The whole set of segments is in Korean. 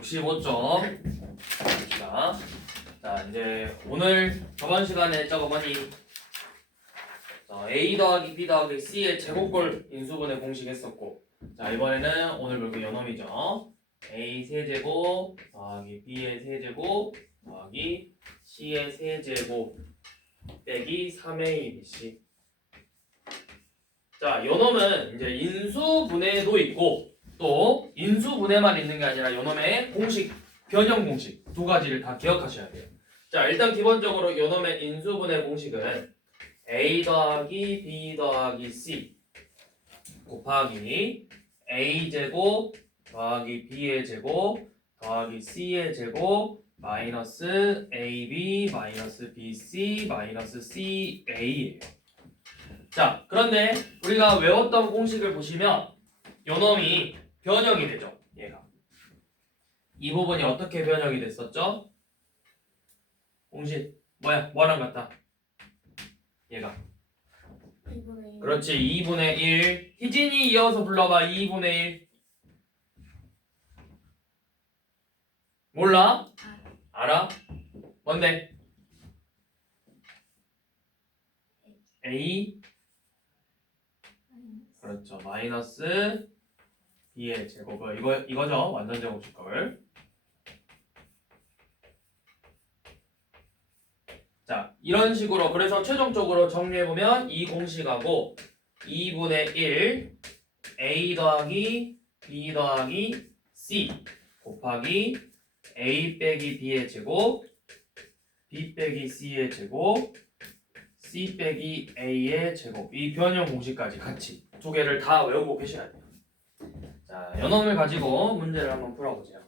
65점. 자, 이제 오늘 저번 시간에 저거 뭐니? A 더하기 B 더하기 C의 제곱골 인수분해 공식 했었고, 자 이번에는 오늘 볼게 연놈이죠. A 세제곱 더하기 B의 세제곱 더하기 C의 세제곱 빼기 3ABC. 자, 요놈은 이제 인수분해도 있고 또 인수분해만 있는 게 아니라 요놈의 공식, 변형 공식 두 가지를 다 기억하셔야 돼요. 자, 일단 기본적으로 요놈의 인수분해 공식은 A 더하기 B 더하기 C 곱하기 A제곱 더하기 B의 제곱 더하기 C의 제곱 마이너스 AB 마이너스 BC 마이너스 CA예요. 자, 그런데 우리가 외웠던 공식을 보시면 요놈이 변형이 되죠. 얘가 이 부분이 어떻게 변형이 됐었죠? 공식 뭐랑 같다? 얘가 2분의 1. 그렇지, 2분의 1. 희진이 이어서 불러봐. 2분의 1 몰라? 알아? 뭔데? A 그렇죠. 마이너스 B의 제곱. 이거죠. 완전 제곱식걸. 자, 이런 식으로 그래서 최종적으로 정리해보면 이 공식하고 2분의 1 A 더하기 B 더하기 C 곱하기 A 빼기 B의 제곱 B 빼기 C의 제곱 C 빼기 A의 제곱, 이 변형 공식까지 같이 두 개를 다 외우고 계셔야 돼요. 자, 연놈을 가지고 문제를 한번 풀어보세요.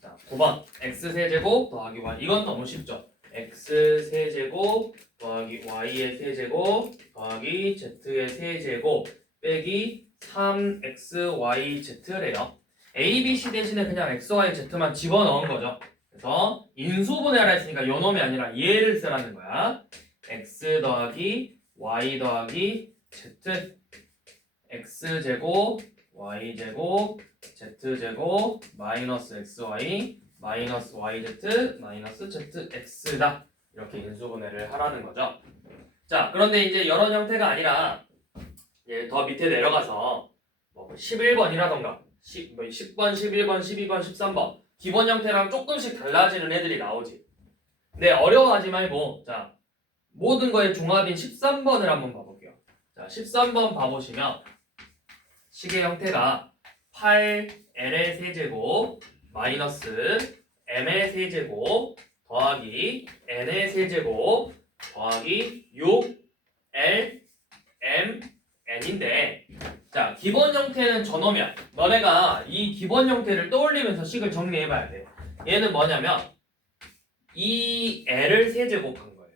자, 9번 x 세제곱 더하기 y. 이건 너무 쉽죠. x 세제곱 더하기 y의 세제곱 더하기 z의 세제곱 빼기 3xyz래요. a, b, c 대신에 그냥 x, y, z만 집어넣은 거죠. 그래서 인수분해라 했으니까 요놈이 아니라 얘를 쓰라는 거야. x 더하기 y 더하기 z x제곱 y제곱 z제곱 마이너스 xy 마이너스 yz 마이너스 zx다. 이렇게 인수분해를 하라는 거죠. 자, 그런데 이제 이런 형태가 아니라 더 밑에 내려가서 뭐 11번이라던가 10번, 11번, 12번, 13번 기본 형태랑 조금씩 달라지는 애들이 나오지. 근데 어려워하지 말고, 자, 모든 거의 종합인 13번을 한번 봐볼게요. 자, 13번 봐보시면 식의 형태가 8L의 세제곱 마이너스 M의 세제곱 더하기 N의 세제곱 더하기 6L M N인데, 자, 기본 형태는 저놈이야. 너네가 이 기본 형태를 떠올리면서 식을 정리해봐야 돼. 얘는 뭐냐면 이 L을 세제곱한 거예요.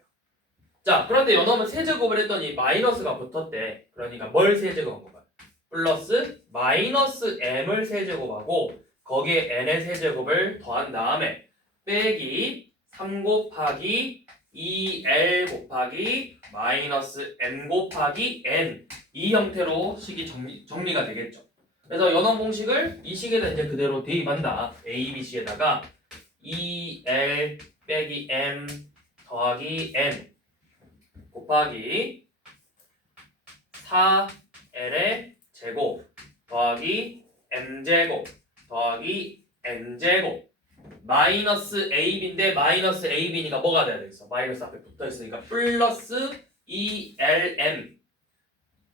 자, 그런데 요놈은 세제곱을 했더니 마이너스가 붙었대. 그러니까 뭘 세제곱한 거야? 플러스 마이너스 M을 세제곱하고 거기에 N의 세제곱을 더한 다음에 빼기 3 곱하기 2L 곱하기 마이너스 M 곱하기 N, 이 형태로 식이 정리가 되겠죠. 그래서 연원 공식을 이 식에다 이제 그대로 대입한다. A, B, C에다가 2L 빼기 M 더하기 N 곱하기 4L의 제곱 더하기 M제곱 더하기 N제곱 마이너스 AB인데 마이너스 AB니까 뭐가 돼야 되겠어? 마이너스 앞에 붙어있으니까 플러스 2LM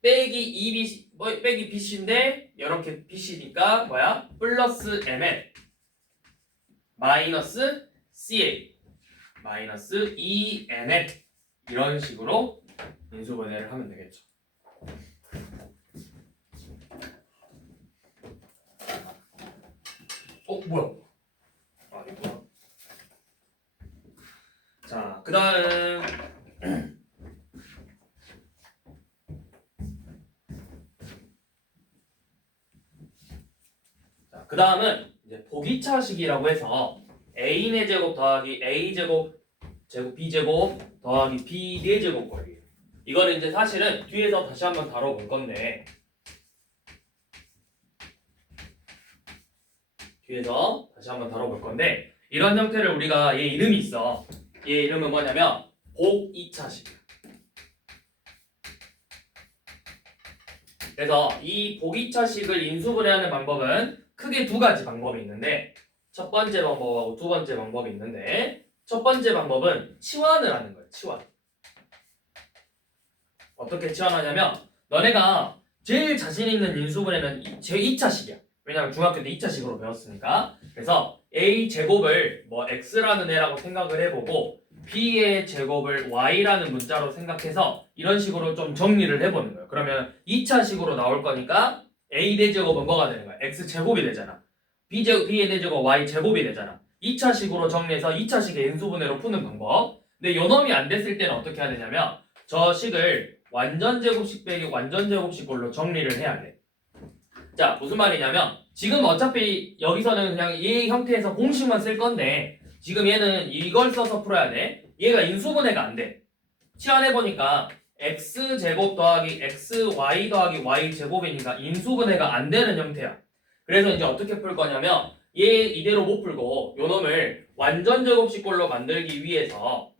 빼기 2B 빼기 BC인데 이렇게 BC니까 뭐야? 플러스 MN 마이너스 CA 마이너스 ENN, 이런 식으로 인수분해를 하면 되겠죠. 뭐야? 아, 이거구나. 자, 그 다음 자, 그 다음은 이제 보기차식이라고 해서 A의 제곱 더하기 A제곱 제곱 B제곱 더하기 B 4제곱 꼴이에요. 이거는 이제 사실은 뒤에서 다시 한번 다뤄볼 건데, 뒤에서 다시 한번 다뤄볼 건데 이런 형태를 우리가 얘 이름이 있어. 얘 이름은 뭐냐면 복 2차식. 그래서 이 복 2차식을 인수분해하는 방법은 크게 두 가지 방법이 있는데 첫 번째 방법하고 두 번째 방법이 있는데 첫 번째 방법은 치환을 하는 거예요. 치환. 어떻게 치환하냐면 너네가 제일 자신 있는 인수분해는 제 2차식이야. 왜냐면 중학교 때 2차식으로 배웠으니까. 그래서 a 제곱을 뭐 x라는 애라고 생각을 해보고 b의 제곱을 y라는 문자로 생각해서 이런 식으로 좀 정리를 해보는 거예요. 그러면 2차식으로 나올 거니까 a 대제곱은 뭐가 되는 거야? x 제곱이 되잖아. b의 대제곱 y 제곱이 되잖아. 2차식으로 정리해서 2차식의 인수분해로 푸는 방법. 근데 요놈이 안 됐을 때는 어떻게 해야 되냐면 저 식을 완전 제곱식 빼기 완전 제곱식꼴로 정리를 해야 돼. 자, 무슨 말이냐면 지금 어차피 여기서는 그냥 이 형태에서 공식만 쓸 건데 지금 얘는 이걸 써서 풀어야 돼. 얘가 인수분해가 안 돼. 치환해보니까 x제곱 더하기 xy 더하기 y제곱이니까 인수분해가 안 되는 형태야. 그래서 이제 어떻게 풀 거냐면 얘 이대로 못 풀고 요 놈을 완전 제곱식꼴로 만들기 위해서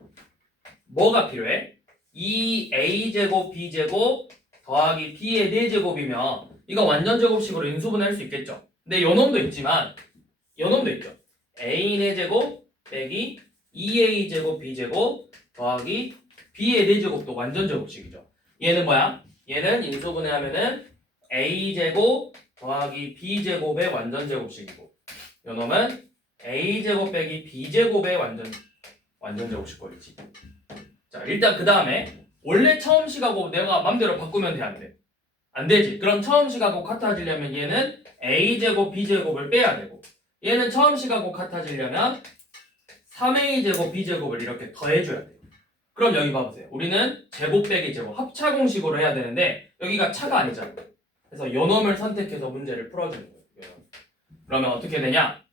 뭐가 필요해? 2a제곱 b제곱 더하기 b의 4제곱이면 이거 완전 제곱식으로 인수분해할 수 있겠죠. 근데 요 놈도 있지만 요 놈도 있죠. a 4제곱 빼기 2a제곱 b제곱 더하기 b의 4제곱도 완전 제곱식이죠. 얘는 뭐야? 얘는 인수분해하면은 a제곱 더하기 b제곱의 완전 제곱식이고 요 놈은 a제곱 빼기 b제곱의 완전 제곱식꼴이지. 자, 일단 그 다음에 원래 처음 식하고 내가 맘대로 바꾸면 돼, 안 돼? 안 되지. 그럼 처음 식하고 같아지려면 얘는 a제곱 b제곱을 빼야 되고 얘는 처음 식하고 같아지려면 3a제곱 b제곱을 이렇게 더해줘야 돼요. 그럼 여기 봐보세요. 우리는 제곱 빼기 제곱 합차공식으로 해야 되는데 여기가 차가 아니잖아. 그래서 요 놈을 선택해서 문제를 풀어주는 거예요. 그러면 어떻게 되냐?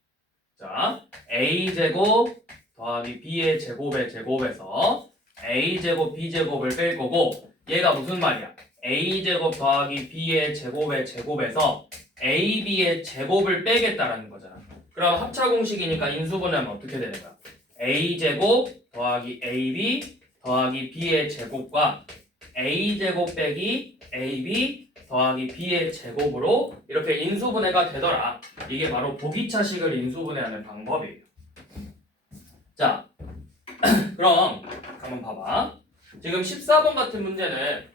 자, a제곱 더하기 b의 제곱의 제곱에서 a제곱 b제곱을 뺄 거고 얘가 무슨 말이야? a제곱 더하기 b의 제곱의 제곱에서 ab의 제곱을 빼겠다라는 거잖아. 그럼 합차공식이니까 인수분해하면 어떻게 되는 거야? a제곱 더하기 ab 더하기 b의 제곱과 a제곱 빼기 ab 더하기 b의 제곱으로 이렇게 인수분해가 되더라. 이게 바로 보기차식을 인수분해하는 방법이에요. 자, 그럼 한번 봐봐. 지금 14번 같은 문제는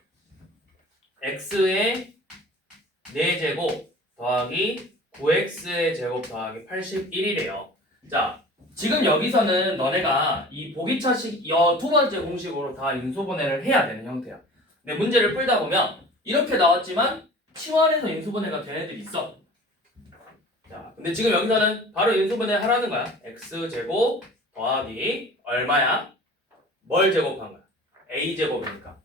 x의 4제곱 더하기 9x의 제곱 더하기 81이래요. 자, 지금 여기서는 너네가 이 보기차식 두 번째 공식으로 다 인수분해를 해야 되는 형태야. 근데 문제를 풀다 보면 이렇게 나왔지만 치환해서 인수분해가 된 애들이 있어. 자, 근데 지금 여기서는 바로 인수분해 하라는 거야. x제곱 더하기 얼마야? 뭘 제곱한 거야? a제곱이니까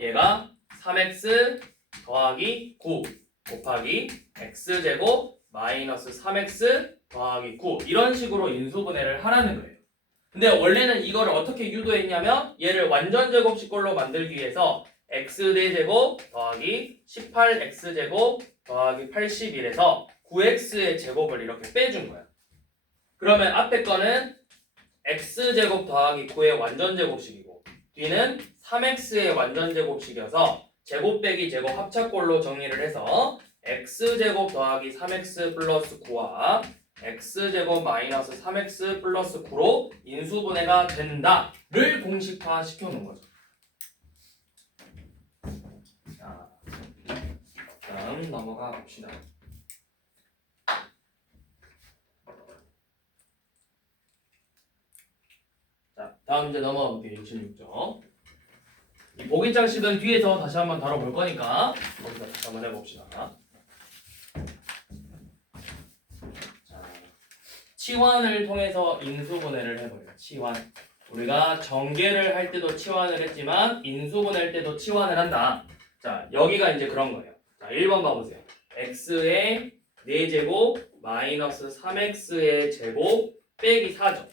얘가 3x 더하기 9 곱하기 x제곱 마이너스 3x 더하기 9 이런 식으로 인수분해를 하라는 거예요. 근데 원래는 이걸 어떻게 유도했냐면 얘를 완전 제곱식꼴로 만들기 위해서 x 4제곱 더하기 18x제곱 더하기 81에서 9x의 제곱을 이렇게 빼준 거야. 그러면 앞에 거는 x제곱 더하기 9의 완전 제곱식이고 뒤는 3x의 완전 제곱식이어서 제곱 빼기 제곱 합차꼴로 정리를 해서 x제곱 더하기 3x 플러스 9와 x제곱 마이너스 3x 플러스 9로 인수분해가 된다를 공식화 시켜놓은 거죠. 자, 다음 넘어가 봅시다. 자, 다음 문제 넘어가 볼게요. 66점. 이 보기장식은 뒤에서 다시 한번 다뤄볼 거니까 거기서 다시 한번 해봅시다. 자, 치환을 통해서 인수분해를 해볼게요. 치환. 우리가 전개를 할 때도 치환을 했지만 인수분해할 때도 치환을 한다. 자, 여기가 이제 그런 거예요. 자, 1번 봐보세요. x의 4제곱 마이너스 3x의 제곱 빼기 4죠.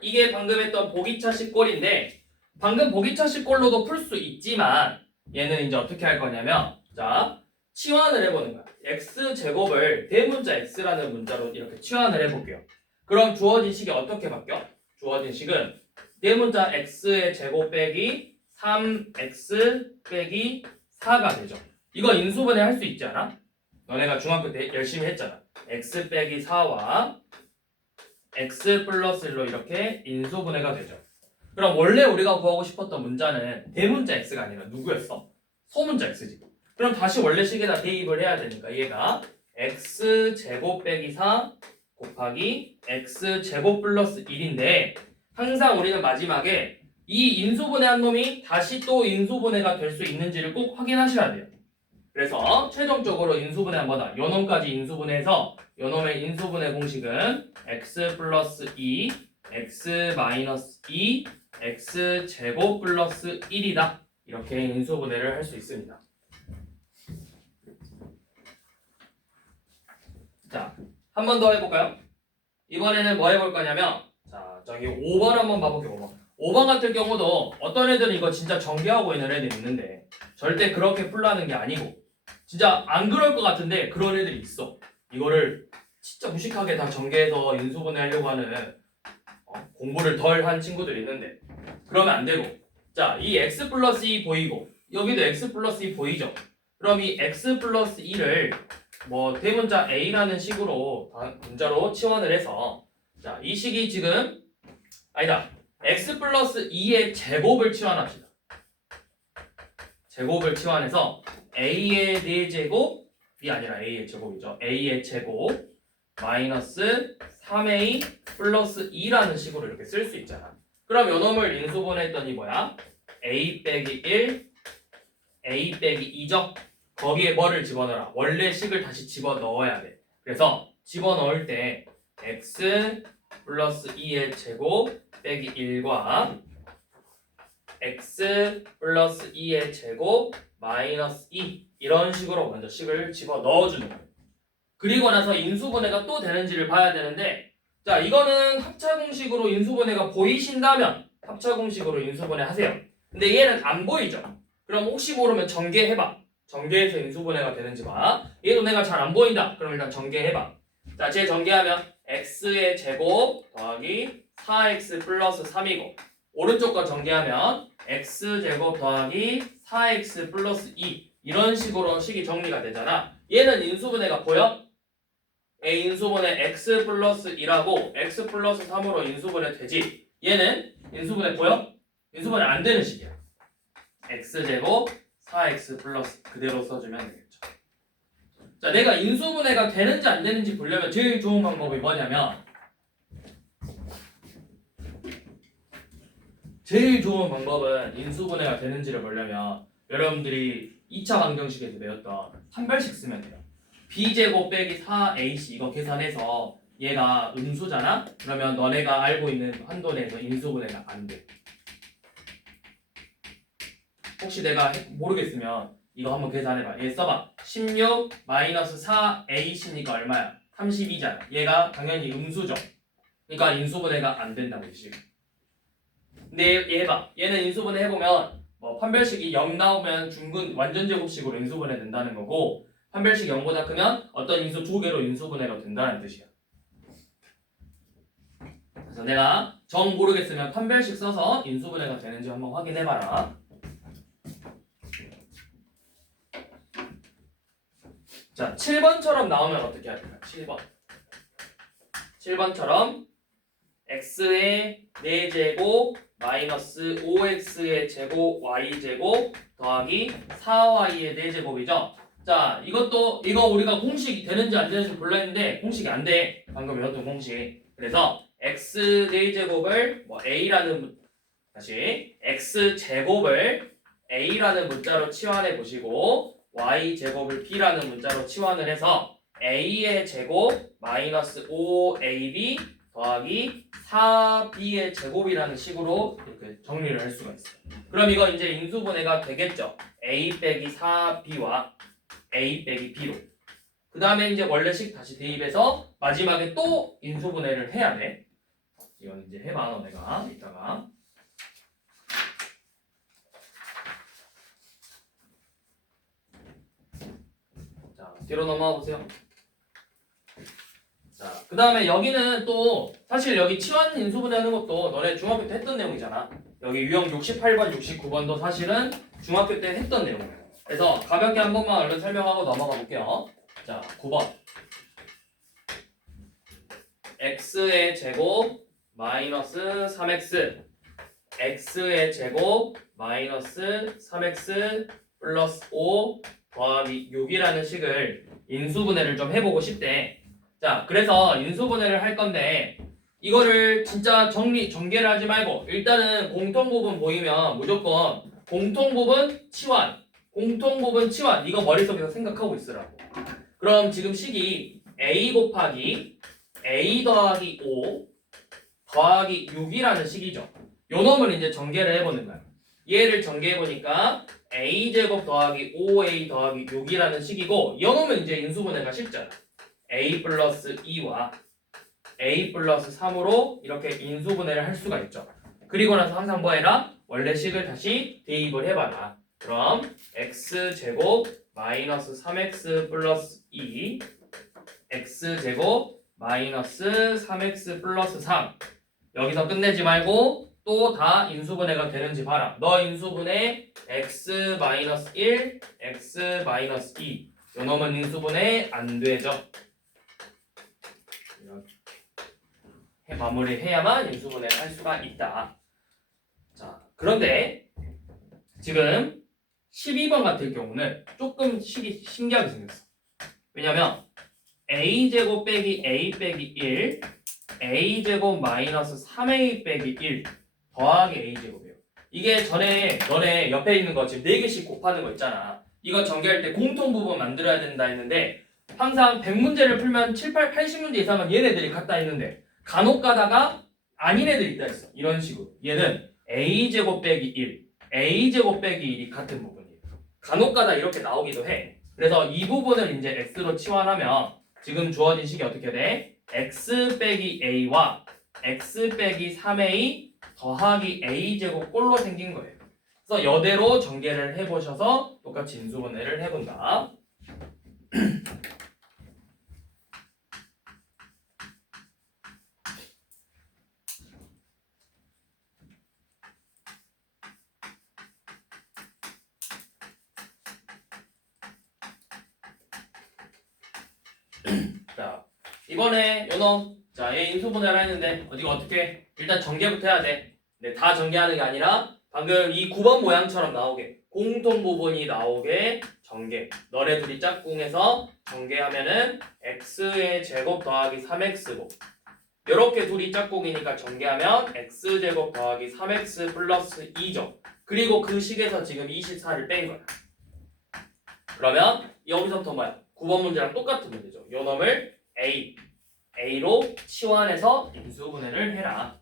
이게 방금 했던 보기차식 꼴인데 방금 보기차식 꼴로도 풀 수 있지만 얘는 이제 어떻게 할 거냐면 자, 치환을 해보는 거야. x제곱을 대문자 x라는 문자로 이렇게 치환을 해볼게요. 그럼 주어진 식이 어떻게 바뀌어? 주어진 식은 대문자 x의 제곱 빼기 3x 빼기 4가 되죠. 이거 인수분해 할 수 있지 않아? 너네가 중학교 때 열심히 했잖아. x 빼기 4와 x 플러스 1로 이렇게 인수분해가 되죠. 그럼 원래 우리가 구하고 싶었던 문자는 대문자 x가 아니라 누구였어? 소문자 x지. 그럼 다시 원래 식에다 대입을 해야 되니까 얘가 x제곱 빼기 4 곱하기 x제곱 플러스 1인데 항상 우리는 마지막에 이 인수분해한 놈이 다시 또 인수분해가 될 수 있는지를 꼭 확인하셔야 돼요. 그래서 최종적으로 인수분해한 거다. 요 놈까지 인수분해해서 요 놈의 인수분해 공식은 x 플러스 2, x 마이너스 2, x 제곱 플러스 1이다. 이렇게 인수분해를 할 수 있습니다. 자, 한 번 더 해볼까요? 이번에는 뭐 해볼 거냐면 자, 저기 5번 한번 봐볼게요. 5번. 5번 같은 경우도 어떤 애들은 이거 진짜 전개하고 있는 애들이 있는데 절대 그렇게 풀라는 게 아니고 진짜 안 그럴 것 같은데 그런 애들이 있어. 이거를 진짜 무식하게 다 전개해서 인수분해 하려고 하는 공부를 덜 한 친구들이 있는데 그러면 안 되고 자, 이 x 플러스 2 보이고 여기도 x 플러스 2 보이죠? 그럼 이 x 플러스 2를 뭐 대문자 a라는 식으로 문자로 치환을 해서 자, 이 식이 지금 아니다. x 플러스 2의 제곱을 치환합시다. 제곱을 치환해서 a의 4제곱이 아니라 a의 제곱이죠. a의 제곱 마이너스 3a 플러스 2라는 식으로 이렇게 쓸 수 있잖아. 그럼 요 놈을 인수분해했더니 뭐야? a 빼기 1, a 빼기 2죠? 거기에 뭐를 집어넣어라? 원래 식을 다시 집어넣어야 돼. 그래서 집어넣을 때 x 플러스 2의 제곱 빼기 1과 x 플러스 2의 제곱 마이너스 2 이런 식으로 먼저 식을 집어넣어주는 거예요. 그리고 나서 인수분해가 또 되는지를 봐야 되는데 자, 이거는 합차공식으로 인수분해가 보이신다면 합차공식으로 인수분해 하세요. 근데 얘는 안 보이죠? 그럼 혹시 모르면 전개해봐. 전개해서 인수분해가 되는지 봐. 얘도 내가 잘 안 보인다. 그럼 일단 전개해봐. 자, 제 전개하면 x의 제곱 더하기 4x 플러스 3이고 오른쪽 거 전개하면 x제곱 더하기 4x 플러스 2 이런 식으로 식이 정리가 되잖아. 얘는 인수분해가 보여? a 인수분해 x 플러스 2라고 x 플러스 3으로 인수분해 되지. 얘는 인수분해 보여? 인수분해 안 되는 식이야. x제곱 4x 플러스 그대로 써주면 되겠죠. 자, 내가 인수분해가 되는지 안 되는지 보려면 제일 좋은 방법이 뭐냐면 제일 좋은 방법은 인수분해가 되는지를 보려면 여러분들이 2차 방정식에서 배웠던 판별식 쓰면 돼요. b제곱 빼기 4ac 이거 계산해서 얘가 음수잖아? 그러면 너네가 알고 있는 한도 내에서 인수분해가 안 돼. 혹시 내가 모르겠으면 이거 한번 계산해봐. 얘 써봐. 16 마이너스 4ac니까 얼마야? 32잖아. 얘가 당연히 음수죠. 그러니까 인수분해가 안 된다고 이 식. 근데 얘 해봐. 얘는 인수분해 해보면 뭐 판별식이 0 나오면 중근 완전제곱식으로 인수분해 된다는 거고 판별식 0보다 크면 어떤 인수 2개로 인수분해가 된다는 뜻이야. 그래서 내가 정 모르겠으면 판별식 써서 인수분해가 되는지 한번 확인해봐라. 자, 7번처럼 나오면 어떻게 할까요? 7번. 7번처럼 x의 4제곱 마이너스 5x의 제곱 y제곱 더하기 4y의 4제곱이죠. 자, 이것도 이거 우리가 공식이 되는지 안 되는지 몰라 했는데 공식이 안 돼. 방금 외웠던 공식. 그래서 x 4제곱을 뭐 a라는 다시 x제곱을 a라는 문자로 치환해 보시고 y제곱을 b라는 문자로 치환을 해서 a의 제곱 마이너스 5ab 더하기 4b의 제곱이라는 식으로 이렇게 정리를 할 수가 있어요. 그럼 이거 이제 인수분해가 되겠죠. a 빼기 4b와 a 빼기 b로. 그 다음에 이제 원래식 다시 대입해서 마지막에 또 인수분해를 해야 돼. 이건 이제 해봐 너네가 이따가. 뒤로 넘어가 보세요. 자, 그 다음에 여기는 또 사실 여기 치환 인수분해 하는 것도 너네 중학교 때 했던 내용이잖아. 여기 유형 68번, 69번도 사실은 중학교 때 했던 내용이에요. 그래서 가볍게 한 번만 얼른 설명하고 넘어가 볼게요. 자, 9번. x의 제곱 마이너스 3x x의 제곱 마이너스 3x 플러스 5 더하기 6이라는 식을 인수분해를 좀 해보고 싶대. 자, 그래서 인수분해를 할 건데 이거를 진짜 전개를 하지 말고 일단은 공통부분 보이면 무조건 공통부분 치환 이거 머릿속에서 생각하고 있으라고. 그럼 지금 식이 a 곱하기 a 더하기 5 더하기 6이라는 식이죠. 요 놈을 이제 전개를 해보는 거야. 얘를 전개해보니까 a제곱 더하기 5a 더하기 6이라는 식이고 이 놈은 이제 인수분해가 쉽잖아. a 플러스 2와 a 플러스 3으로 이렇게 인수분해를 할 수가 있죠. 그리고 나서 항상 뭐 해라? 원래 식을 다시 대입을 해봐라. 그럼 x제곱 마이너스 3x 플러스 2 x제곱 마이너스 3x 플러스 3 여기서 끝내지 말고 또 다 인수분해가 되는지 봐라. 너 인수분해 x 마이너스 1 x 마이너스 2 요 놈은 인수분해 안 되죠. 마무리해야만 인수분해를 할 수가 있다. 자, 그런데 지금 12번 같은 경우는 조금 식이 신기하게 생겼어. 왜냐면 a제곱 빼기 a 빼기 1 a제곱 마이너스 3a 빼기 1 더하기 a제곱이에요. 이게 전에 너네 옆에 있는 거 지금 4개씩 곱하는 거 있잖아. 이거 전개할 때 공통부분 만들어야 된다 했는데 항상 100문제를 풀면 80문제 이상은 얘네들이 같다 했는데 간혹 가다가 아닌 애들이 있다 했어. 이런 식으로. 얘는 a제곱 빼기 1, a제곱 빼기 1이 같은 부분이에요. 간혹 가다 이렇게 나오기도 해. 그래서 이 부분을 이제 x로 치환하면 지금 주어진 식이 어떻게 돼? x 빼기 a와 x 빼기 3a 더하기 a제곱 꼴로 생긴 거예요. 그래서 여대로 전개를 해보셔서 똑같이 인수분해를 해본다. 자, 이번에 요놈 자, 얘 인수분해를 했는데 이거 어떻게 일단 전개부터 해야 돼. 네, 다 전개하는 게 아니라 방금 이 9번 모양처럼 나오게 공통 부분이 나오게 전개. 너네 둘이 짝꿍해서 전개하면은 x의 제곱 더하기 3x고 이렇게 둘이 짝꿍이니까 전개하면 x제곱 더하기 3x 플러스 2죠. 그리고 그 식에서 지금 24를 뺀 거야. 그러면 여기서부터 뭐야? 9번 문제랑 똑같은 문제죠. 요 놈을 A로 치환해서 인수분해를 해라.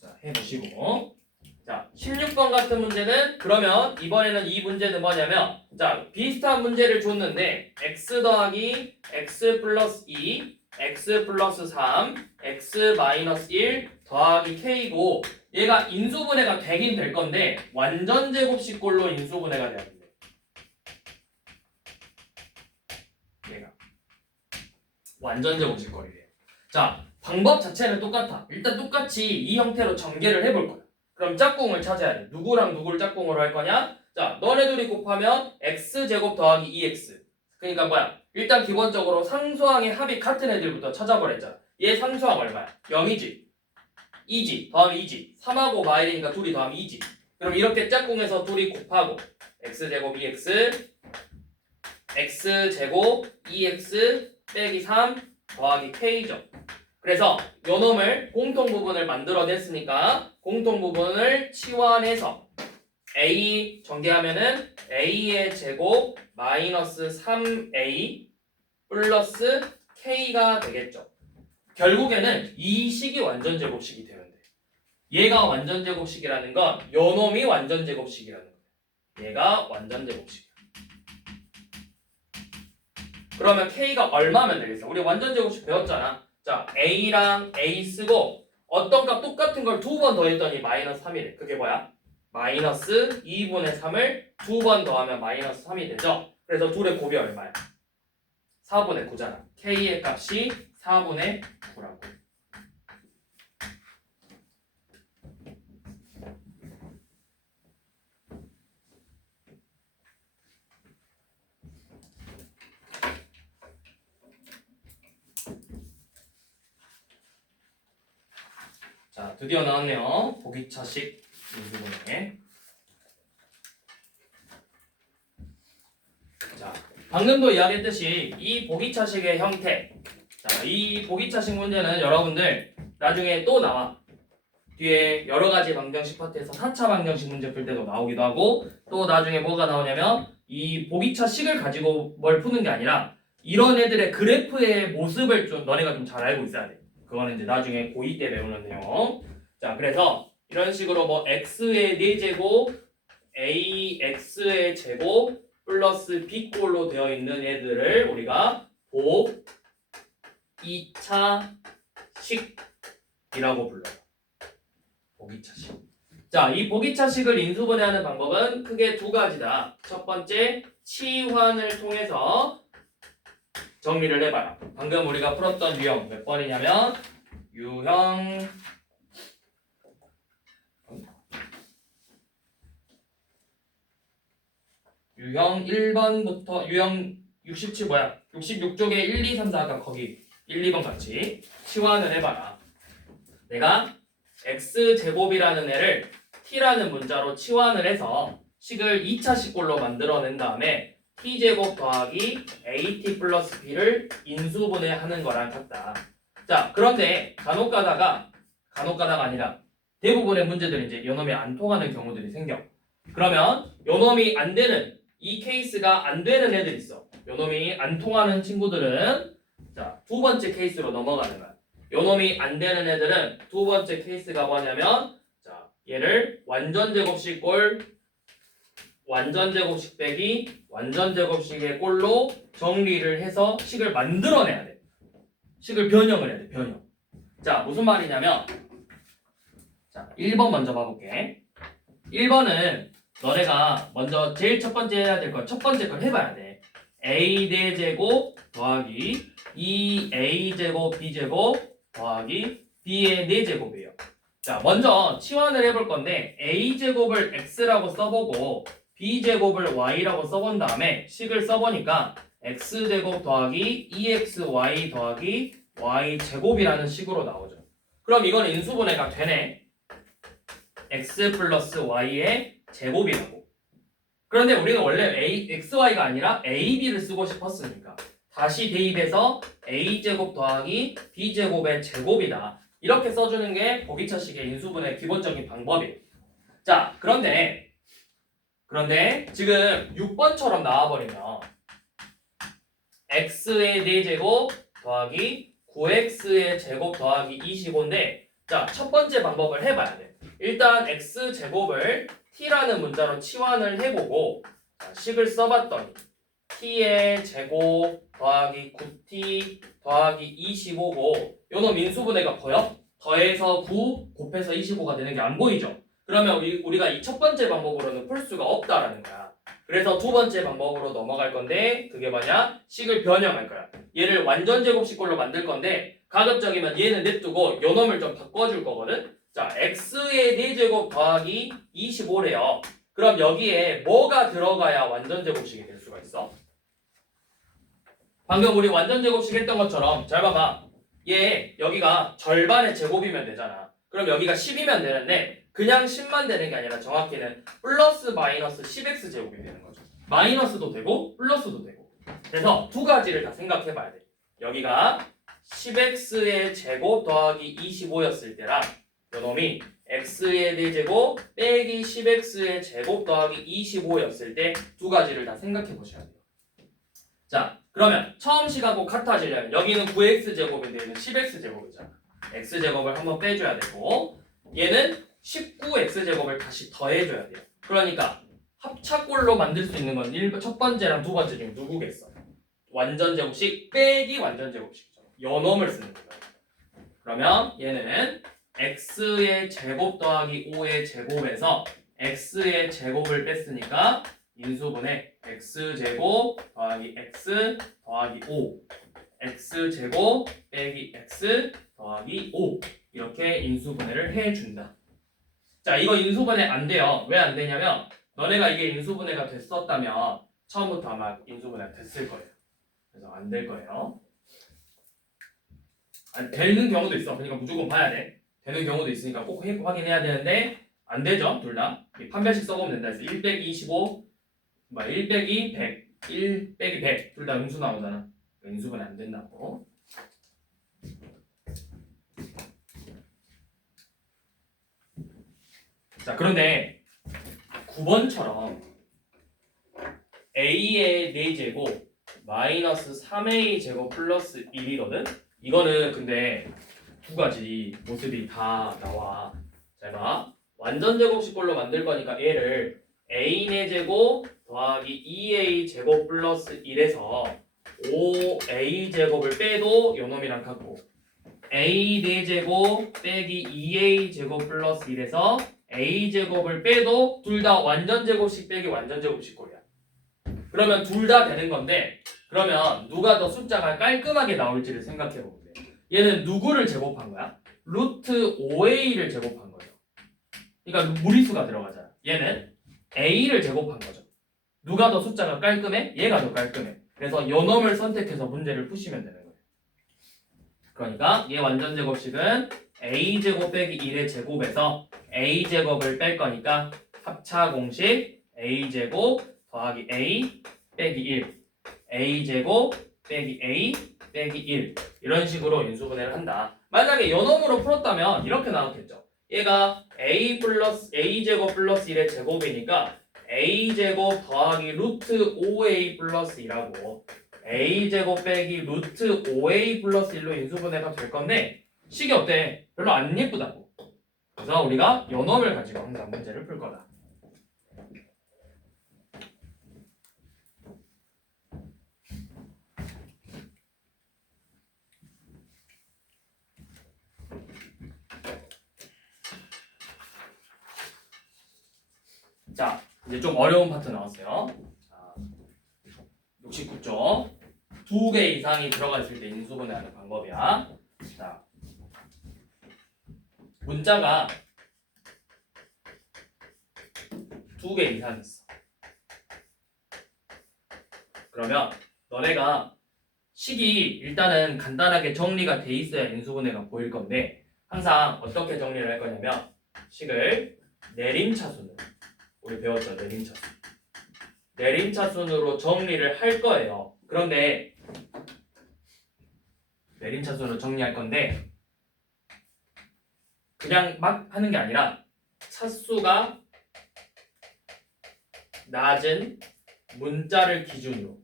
자, 해보시고. 자, 16번 같은 문제는 그러면 이번에는 이 문제는 뭐냐면 자, 비슷한 문제를 줬는데 x 더하기 x 플러스 2, x 플러스 3, x 마이너스 1 더하기 k고 얘가 인수분해가 되긴 될 건데 완전 제곱식꼴로 인수분해가 돼야 돼. 얘가 완전 제곱식꼴이래요. 자, 방법 자체는 똑같아. 일단 똑같이 이 형태로 전개를 해볼 거야. 그럼 짝꿍을 찾아야 돼. 누구랑 누구를 짝꿍으로 할 거냐? 자, 너네 둘이 곱하면 x제곱 더하기 2x. 그러니까 뭐야? 일단 기본적으로 상수항의 합이 같은 애들부터 찾아보랬잖아. 얘 상수항 얼마야? 0이지? 2지? 더하면 2지? 3하고 마일이니까 둘이 더하면 2지? 그럼 이렇게 짝꿍해서 둘이 곱하고 x제곱 2x x제곱 2x 빼기 3 더하기 k죠. 그래서 요 놈을 공통부분을 만들어냈으니까 공통부분을 치환해서 a 전개하면은 a의 제곱 마이너스 3a 플러스 k가 되겠죠. 결국에는 이 식이 완전 제곱식이 되면 돼. 얘가 완전 제곱식이라는 건 요 놈이 완전 제곱식이라는 거야. 얘가 완전 제곱식이야. 그러면 k가 얼마면 되겠어? 우리 완전 제곱식 배웠잖아. 자, a랑 a 쓰고 어떤 값 똑같은 걸 두 번 더했더니 마이너스 3이래. 그게 뭐야? 마이너스 2분의 3을 두 번 더하면 마이너스 3이 되죠? 그래서 둘의 곱이 얼마야? 4분의 9잖아. k의 값이 4분의 9라고. 자, 드디어 나왔네요. 보기차식 인수분해. 자, 방금도 이야기했듯이 이 보기차식의 형태. 자, 이 보기차식 문제는 여러분들 나중에 또 나와. 뒤에 여러 가지 방정식 파트에서 4차 방정식 문제 풀 때도 나오기도 하고, 또 나중에 뭐가 나오냐면 이 보기차식을 가지고 뭘 푸는 게 아니라 이런 애들의 그래프의 모습을 좀 너네가 좀 잘 알고 있어야 돼. 그거는 이제 나중에 고2 때 배우는 내용. 자, 그래서 이런 식으로 뭐 x의 4제곱, ax의 제곱 플러스 b꼴로 되어 있는 애들을 우리가 보기차식이라고 불러요. 보기차식. 자, 이 보기차식을 인수분해하는 방법은 크게 두 가지다. 첫 번째, 치환을 통해서 정리를 해봐요. 방금 우리가 풀었던 유형 몇 번이냐면 유형 1번부터 유형 66쪽에 1, 2, 3, 4가 거기 1, 2번 같이 치환을 해봐라. 내가 x제곱이라는 애를 t라는 문자로 치환을 해서 식을 2차식꼴로 만들어낸 다음에 t제곱 더하기 at 플러스 b를 인수분해하는 거랑 같다. 자, 그런데 간혹가다가 아니라 대부분의 문제들이 이제 요놈이 안 통하는 경우들이 생겨. 그러면 요놈이 안 되는 이 케이스가 안 되는 애들 있어. 요놈이 안 통하는 친구들은 자, 두 번째 케이스로 넘어가는 거야. 요놈이 안 되는 애들은 두 번째 케이스가 뭐냐면 자, 얘를 완전제곱식 꼴, 완전제곱식 빼기, 완전제곱식의 꼴로 정리를 해서 식을 만들어내야 돼. 식을 변형을 해야 돼. 변형. 자, 무슨 말이냐면 자, 1번 먼저 봐볼게. 1번은 너네가 먼저 제일 첫 번째 해야 될 거 첫 번째 걸 해봐야 돼. a 4제곱 더하기 2a제곱 b제곱 더하기 b의 4제곱이에요. 자, 먼저 치환을 해볼 건데 a제곱을 x라고 써보고 b제곱을 y라고 써본 다음에 식을 써보니까 x제곱 더하기 2xy 더하기 y제곱이라는 식으로 나오죠. 그럼 이건 인수분해가 되네. x 플러스 y의 제곱이라고. 그런데 우리는 원래 xy가 아니라 ab를 쓰고 싶었으니까 다시 대입해서 a제곱 더하기 b제곱의 제곱이다. 이렇게 써주는 게 보기차식의 인수분해 기본적인 방법이에요. 자, 그런데 지금 6번처럼 나와버리면 x의 4제곱 더하기 9x의 제곱 더하기 25인데 자, 첫 번째 방법을 해봐야 돼. 일단 x제곱을 t라는 문자로 치환을 해보고 자, 식을 써봤더니 t의 제곱 더하기 9t 더하기 25고 요놈 인수분해가 보여? 더해서 9 곱해서 25가 되는 게 안 보이죠? 그러면 우리가 이 첫 번째 방법으로는 풀 수가 없다라는 거야. 그래서 두 번째 방법으로 넘어갈 건데 그게 뭐냐? 식을 변형할 거야. 얘를 완전제곱식꼴로 만들 건데 가급적이면 얘는 냅두고 요놈을 좀 바꿔줄 거거든? 자, x의 4제곱 더하기 25래요. 그럼 여기에 뭐가 들어가야 완전제곱식이 될 수가 있어? 방금 우리 완전제곱식 했던 것처럼 잘 봐봐. 얘 여기가 절반의 제곱이면 되잖아. 그럼 여기가 10이면 되는데 그냥 10만 되는 게 아니라 정확히는 플러스 마이너스 10x 제곱이 되는 거죠. 마이너스도 되고 플러스도 되고. 그래서 두 가지를 다 생각해 봐야 돼. 여기가 10x의 제곱 더하기 25였을 때랑 요놈이 x의 4제곱 빼기 10x의 제곱 더하기 25였을 때 두 가지를 다 생각해 보셔야 돼요. 자, 그러면 처음 식하고 같아지려면 여기는 9x제곱인데 얘는 10x제곱이잖아. x제곱을 한번 빼줘야 되고 얘는 19x제곱을 다시 더해줘야 돼요. 그러니까 합차꼴로 만들 수 있는 건 첫 번째랑 두 번째 중에 누구겠어? 완전제곱식 빼기 완전제곱식이죠. 요놈을 쓰는 거예요. 그러면 얘는 x의 제곱 더하기 5의 제곱에서 x의 제곱을 뺐으니까 인수분해 x제곱 더하기 x 더하기 5 x제곱 빼기 x 더하기 5 이렇게 인수분해를 해준다. 자, 이거 인수분해 안 돼요. 왜 안 되냐면 너네가 이게 인수분해가 됐었다면 처음부터 아마 인수분해가 됐을 거예요. 그래서 안 될 거예요. 아니, 되는 경우도 있어. 그러니까 무조건 봐야 돼. 되는 경우도 있으니까 꼭 확인해야 되는데 안 되죠. 둘 다. 판별식 써보면 된다. 그래서 1 빼기 25 1 빼기 100 1 빼기 100 둘 다 음수 나오잖아. 인수분해 안 된다고. 자, 그런데 9번처럼 a의 4제곱 마이너스 3a 제곱 플러스 1이거든? 이거는 근데 두 가지 모습이 다 나와. 제가 완전 제곱식꼴로 만들 거니까 얘를 a 4제곱 더하기 2a 제곱 플러스 1에서 5a 제곱을 빼도 요놈이랑 같고 a 4제곱 빼기 2a 제곱 플러스 1에서 a 제곱을 빼도 둘 다 완전 제곱식 빼기 완전 제곱식 꼴이야. 그러면 둘 다 되는 건데 그러면 누가 더 숫자가 깔끔하게 나올지를 생각해 보면 돼. 얘는 누구를 제곱한 거야? 루트 5a를 제곱한 거죠. 그러니까 무리수가 들어가잖아. 얘는 a를 제곱한 거죠. 누가 더 숫자가 깔끔해? 얘가 더 깔끔해. 그래서 요 놈을 선택해서 문제를 푸시면 되는 거예요. 그러니까 얘 완전 제곱식은 a제곱 빼기 1의 제곱에서 a제곱을 뺄 거니까 합차 공식 a제곱 더하기 a 빼기 1 a제곱 빼기 a 빼기 1 이런 식으로 인수분해를 한다. 만약에 요 놈으로 풀었다면 이렇게 나왔겠죠. 얘가 a 플러스 a제곱 플러스 1의 제곱이니까 a제곱 더하기 루트 5a 플러스 2라고 a제곱 빼기 루트 5a 플러스 1로 인수분해가 될 건데 식이 어때? 별로 안 예쁘다고. 그래서 우리가 요 놈을 가지고 항상 문제를 풀 거다. 자, 이제 좀 어려운 파트 나왔어요. 69쪽. 2개 이상이 들어가 있을 때 인수분해하는 방법이야. 자, 문자가 2개 이상 있어. 그러면 너네가 식이 일단은 간단하게 정리가 돼 있어야 인수분해가 보일 건데 항상 어떻게 정리를 할 거냐면 식을 내림차순으로 우리 배웠죠. 내림차순. 내림차순으로 정리를 할 거예요. 그런데 내림차순으로 정리할 건데 그냥 막 하는 게 아니라 차수가 낮은 문자를 기준으로.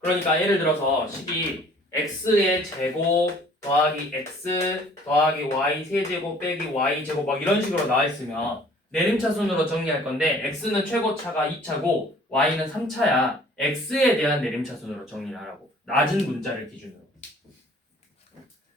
그러니까 예를 들어서 식이 x의 제곱 더하기 x 더하기 y 세제곱 빼기 y 제곱 막 이런 식으로 나와 있으면 내림차순으로 정리할 건데 x는 최고차가 2차고 y는 3차야. x에 대한 내림차순으로 정리를 하라고. 낮은 문자를 기준으로.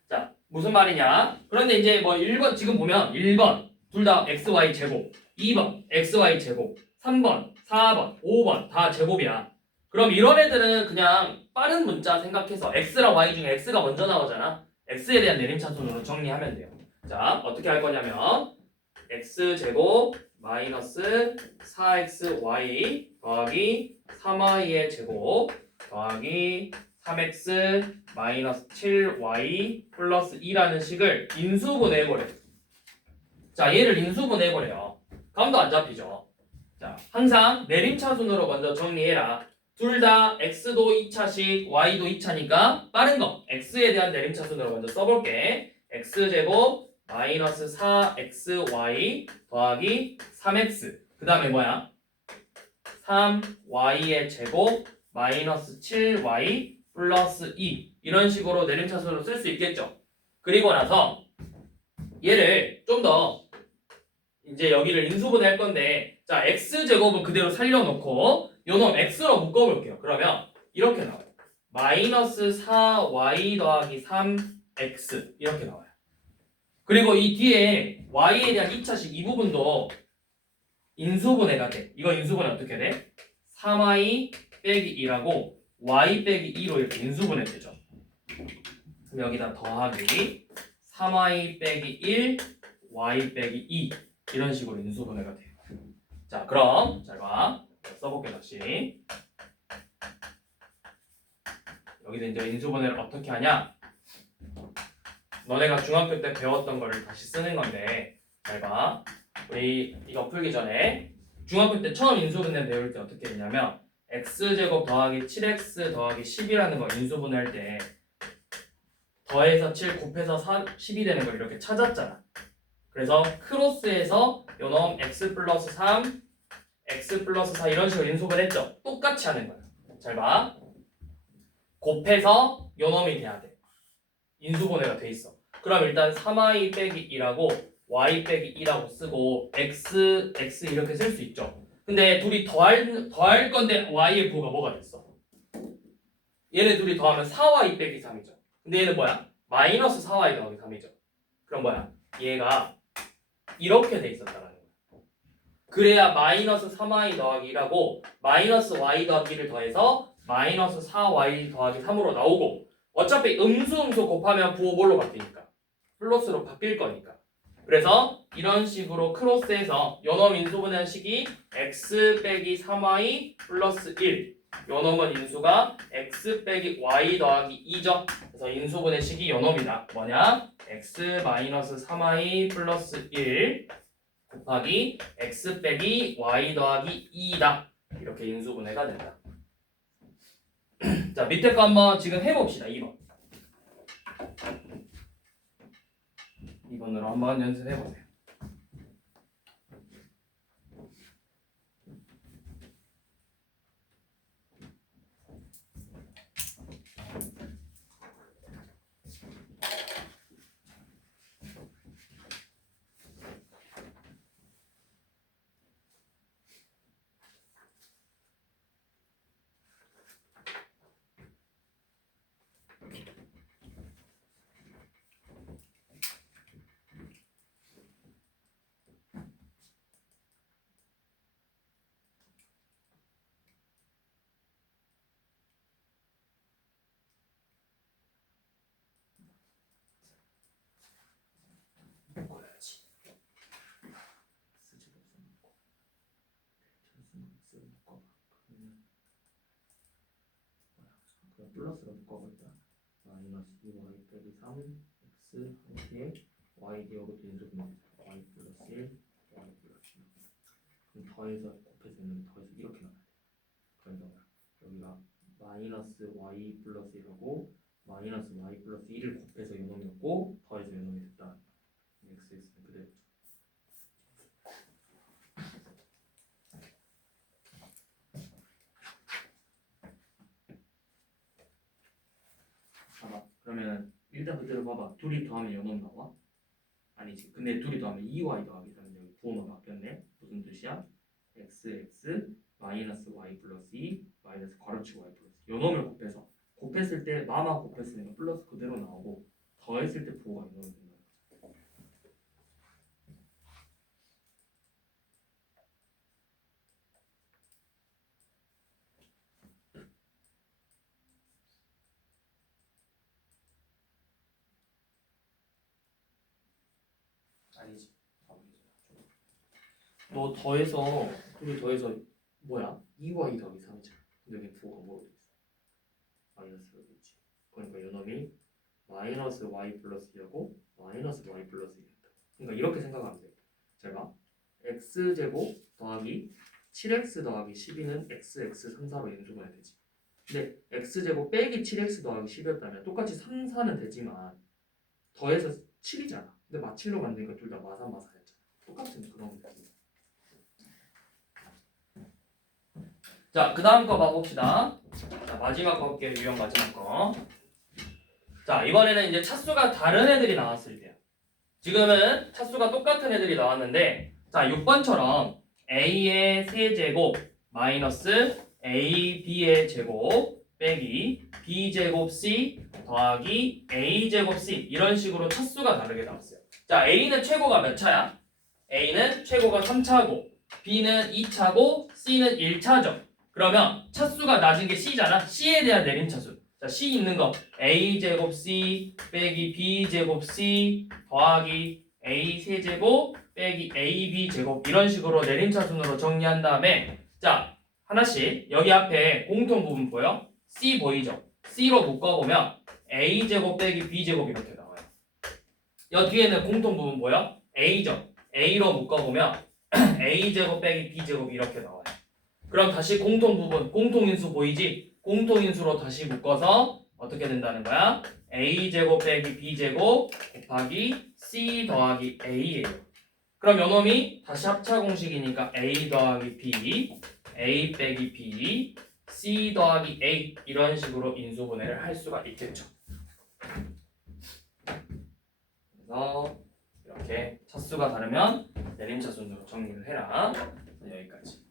자, 무슨 말이냐? 그런데 이제 뭐 1번 지금 보면 1번 둘 다 xy 제곱, 2번 xy 제곱, 3번, 4번, 5번 다 제곱이야. 그럼 이런 애들은 그냥 빠른 문자 생각해서 x랑 y 중에 x가 먼저 나오잖아. x에 대한 내림차순으로 정리하면 돼요. 자, 어떻게 할 거냐면 x제곱 마이너스 4xy 더하기 3y의 제곱 더하기 3x 마이너스 7y 플러스 2라는 식을 인수분해해버려. 자, 얘를 인수분해해버려요. 감도 안 잡히죠. 자, 항상 내림차순으로 먼저 정리해라. 둘 다 x도 2차씩 y도 2차니까 빠른 거 x에 대한 내림차순으로 먼저 써볼게. x제곱 마이너스 4xy 더하기 3x 그 다음에 뭐야? 3y의 제곱 마이너스 7y 플러스 2 이런 식으로 내림차순으로 쓸 수 있겠죠. 그리고 나서 얘를 좀 더 이제 여기를 인수분해 할 건데 자 x제곱은 그대로 살려놓고 요놈 x로 묶어볼게요. 그러면 이렇게 나와요. 마이너스 4y 더하기 3x 이렇게 나와요. 그리고 이 뒤에 y에 대한 2차식 이 부분도 인수분해가 돼. 이거 인수분해 어떻게 돼? 3y 빼기 2라고 y 빼기 2로 이렇게 인수분해 되죠. 그럼 여기다 더하기 3y 빼기 1 y 빼기 2 이런 식으로 인수분해가 돼요. 자, 그럼 잘 봐. 써볼게 다시. 여기서 이제 인수분해를 어떻게 하냐? 너네가 중학교 때 배웠던 거를 다시 쓰는 건데 잘 봐. 우리 이거 풀기 전에 중학교 때 처음 인수분해 배울 때 어떻게 했냐면 x제곱 더하기 7x 더하기 10이라는 거 인수분해할 때 더해서 7 곱해서 10이 되는 걸 이렇게 찾았잖아. 그래서 크로스에서 요놈 x 플러스 3 x 플러스 4 이런 식으로 인수분했죠. 똑같이 하는 거야. 잘 봐. 곱해서 요놈이 돼야 돼. 인수분해가 돼 있어. 그럼 일단 3y 빼기 2라고 y 빼기 2라고 쓰고 x 이렇게 쓸 수 있죠. 근데 둘이 더할 건데 y의 부호가 뭐가 됐어? 얘네 둘이 더하면 4y 빼기 3이죠. 근데 얘는 뭐야? 마이너스 4y 더하기 3이죠. 그럼 뭐야? 얘가 이렇게 돼 있었다는 거야. 그래야 마이너스 3y 더하기 2라고 마이너스 y 더하기 1을 더해서 마이너스 4y 더하기 3으로 나오고 어차피 음수 곱하면 부호 뭘로 바뀌니까? 플러스로 바뀔 거니까. 그래서 이런 식으로 크로스해서 요놈 인수분해한 식이 x 빼기 3y 플러스 1 요놈은 인수가 x 빼기 y 더하기 2죠. 그래서 인수분해 식이 요놈이다. 뭐냐? x 마이너스 3y 플러스 1 곱하기 x 빼기 y 더하기 2다. 이렇게 인수분해가 된다. 자, 밑에 거 한번 지금 해봅시다. 2번. 2번으로 한번 연습해보세요. 플러스로 묶어버리자. 마이너스 2y 빼기 3 x 함께 y 기억으로 인수분해 y 플러스 1 y 플러스 2 그럼 더해서 곱해서는 더해서 이렇게 나와야 돼. 그러니까 여기가 마이너스 y 플러스 1하고 마이너스 y 플러스 1을 곱해서 요놈이었고 더해서 요놈이 됐다. xx는 그대로. 봐봐. 그러면 일단 그대로 봐봐. 둘이 더하면 요놈 나와? 아니지. 근데 둘이 더하면 2y 더하기 3은 여기 부호만 바뀌었네. 무슨 뜻이야? xx 마이너스 y 플러스 2 마이너스 괄호치고 y 플러스 요놈을 곱했을 때 마마 곱했으니까 플러스 그대로 나오고 더했을 때 부호가 요놈이 된다는 거죠. 아니지. 너 더해서 둘이 더해서 뭐야? 2y 더하기 3이잖아. 근데 여기 부호가 뭐로 돼 있어? 마이너스로 돼 있지. 그러니까 요놈이 마이너스 y 플러스 2하고 마이너스 y 플러스 2다. 그러니까 이렇게 생각하면 돼. 제가 x제곱 더하기 7x 더하기 12는 xx 3, 4로 인수분해 되지. 근데 x제곱 빼기 7x 더하기 10이었다면 똑같이 3, 4는 되지만 더해서 7이잖아. 근데 마7로 만드니까 둘 다 마3, 마4였잖아. 똑같은 그런 거. 자, 그 다음 거 봐봅시다. 자, 마지막 거 볼게요. 유형 마지막 거. 자, 이번에는 이제 차수가 다른 애들이 나왔을 때요. 지금은 차수가 똑같은 애들이 나왔는데, 자, 6번처럼 a의 세제곱 마이너스 ab의 제곱 빼기 b제곱 c 더하기 a제곱 c 이런 식으로 차수가 다르게 나왔어요. 자, a는 최고가 몇 차야? a는 최고가 3차고 B는 2차고 C는 1차죠. 그러면 차수가 낮은 게 C잖아. C에 대한 내림차수. 자, C 있는 거 A제곱 C 빼기 B제곱 C 더하기 A 세제곱 빼기 AB제곱 이런 식으로 내림차순으로 정리한 다음에 자 하나씩 여기 앞에 공통 부분 보여? C 보이죠? C로 묶어보면 A제곱 빼기 B제곱 이렇게 나와요. 여기 뒤에는 공통 부분 보여? A죠? A로 묶어보면 A제곱 빼기 B제곱 이렇게 나와요. 그럼 다시 공통 부분, 공통인수 보이지? 공통인수로 다시 묶어서 어떻게 된다는 거야? A제곱 빼기 B제곱 곱하기 C 더하기 A예요. 그럼 요놈이 다시 합차 공식이니까 A 더하기 B, A 빼기 B, C 더하기 A 이런 식으로 인수분해를 할 수가 있겠죠. 그래서 이렇게 차수가 다르면 내림차순으로 정리를 해라. 여기까지.